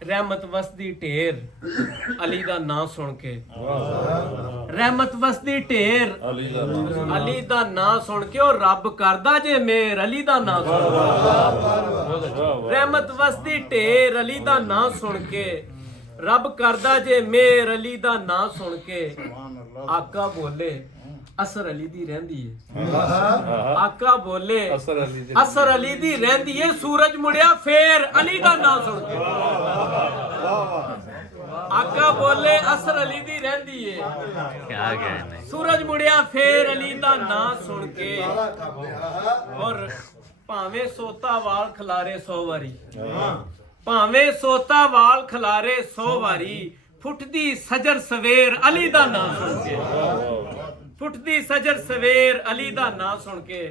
रहमत वसदी ढेर अली दा नाम सुन के, रहमत वसदी ढेर अली दा नाम सुन के, और रब करदा जे मेर अली दा नाम सुन के, रहमत वसदी ढेर अली दा नाम सुन के, रब करदा जे मेर अली दा नाम सुन के। आका बोले असर अली दी रहंदी है, आका बोले असर अली दी रहंदी है, सूरज मुड़िया फेर अली दा नाम सुन के। आका बोले असर अली दी रहंदी है, क्या कहने, सूरज मुड़िया फेर अली दा नाम सुन के। और भावें सोता वाल खलारे 100 वारी, भावें सोता वाल खलारे 100 वारी, फुटदी सजर सवेर अली दा नाम सुन के, फुटदी सजर सवेर अली दा नाम सुन के।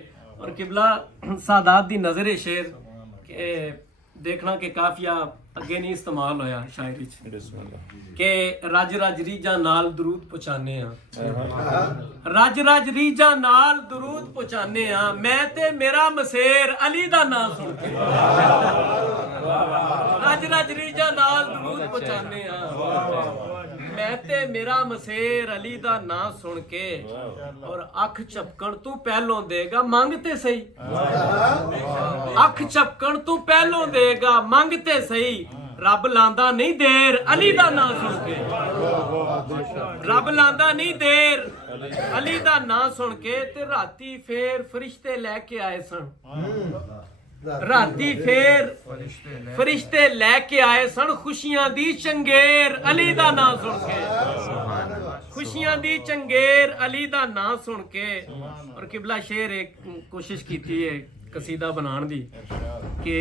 और किबला सादात दी नजर शेर के देखना कि काफिया अगे नहीं इस्तेमाल होया शायरी च के रज रज रीजा नाल दरूद पहुंचाने आ, रज रज रीजा नाल दरूद पहुंचाने आ, मैं ते मेरा मसेर अली दा नाम सुन के, रज रज रीजा नाल दरूद पहुंचाने आ, मैं ते मेरा मसेर अली दा नाम सुन के। और अख झपकन तू पहलों देगा मंगते सही, अख झपकन तू पहलों देगा मंगते सही, रब लांदा नहीं देर अली दा नाम सुन के, रब लांदा नहीं देर अली दा नाम सुन के। ते राती फेर फरिश्ते लेके आए सन, राती फेर फरिश्ते लेके आए सन, खुशियां दी चंगेर अली दा नाम सुन के, खुशियां दी चंगेर अली दा नाम सुन के। और किबला शेर एक कोशिश की है कसीदा बनाने दी कि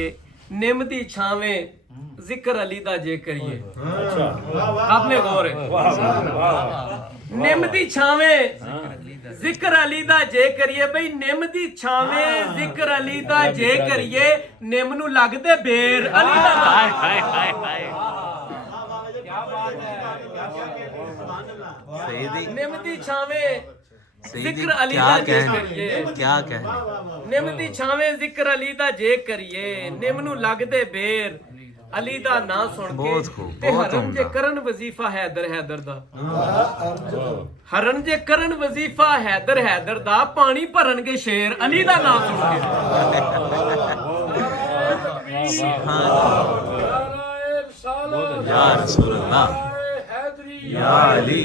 निम दी छावें जिक्र अली दा जे करिए, आपने गौर है, निम दी छावें जिक्र अली दा जे करिए, बई निम दी छावें जिक्र अली दा जे करिए, निम नू लगदे बेर अली दा निम दी छावें जिक्र अली दा जे करिए, क्या कहने, निम दी छावें जिक्र अली दा जे करिए, निम नू लगदे बेर अली दा नाम सुन के। ते हरन जे करन वजीफा हैदर हैदर दा, हरन जे करन वजीफा हैदर हैदर दा, पानी भरनगे शेर अली दा नाम सुन के। या रसूल अल्लाह या अली,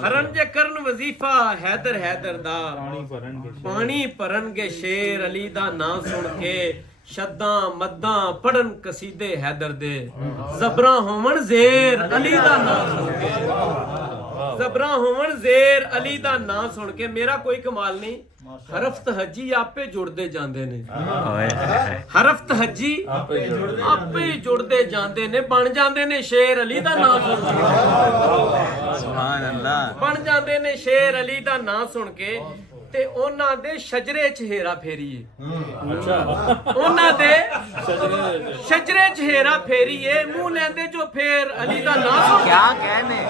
हरन जे करन वजीफा हैदर हैदर दा, पानी भरनगे शेर अली दा नाम सुन के। शद्दा मद्दा पढ़न कसीदे हैदर दे, जबरा होवन जेर अली दा नाम सुन के, जबरा होवन जेर अली दा नाम सुन के। मेरा कोई कमाल नहीं, हरफ तहजी आपे जुड़दे जांदे ने, हरफ तहजी आपे जुड़दे जांदे ने, बन जांदे ने शेर अली दा नाम सुन के, सुभान अल्लाह, बन जांदे ने शेर अली दा नाम सुन के। ते ओना दे शजरे च हेरा फेरीए, अच्छा ओना दे शजरे च हेरा फेरीए, मुंह लेंदे जो फेर अली दा नाम, क्या कहने,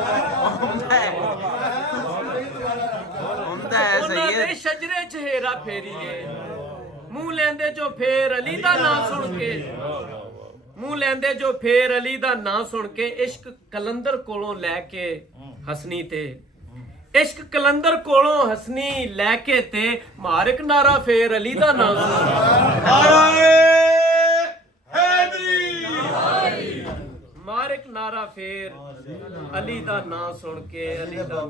उम्दा है सही है, शजरे च हेरा फेरीए, मुंह लेंदे जो फेर अली दा नाम सुन के, मुंह लेंदे जो फेर अली दा नाम सुन के। इश्क कलंदर कोलों लैके हसनी ते, इश्क कलंदर कोलों हसनी लैके ते, मारिक नारा फेर अली दा नाम सुन के, मारिक नारा फेर अली दा नाम सुन के, अली दा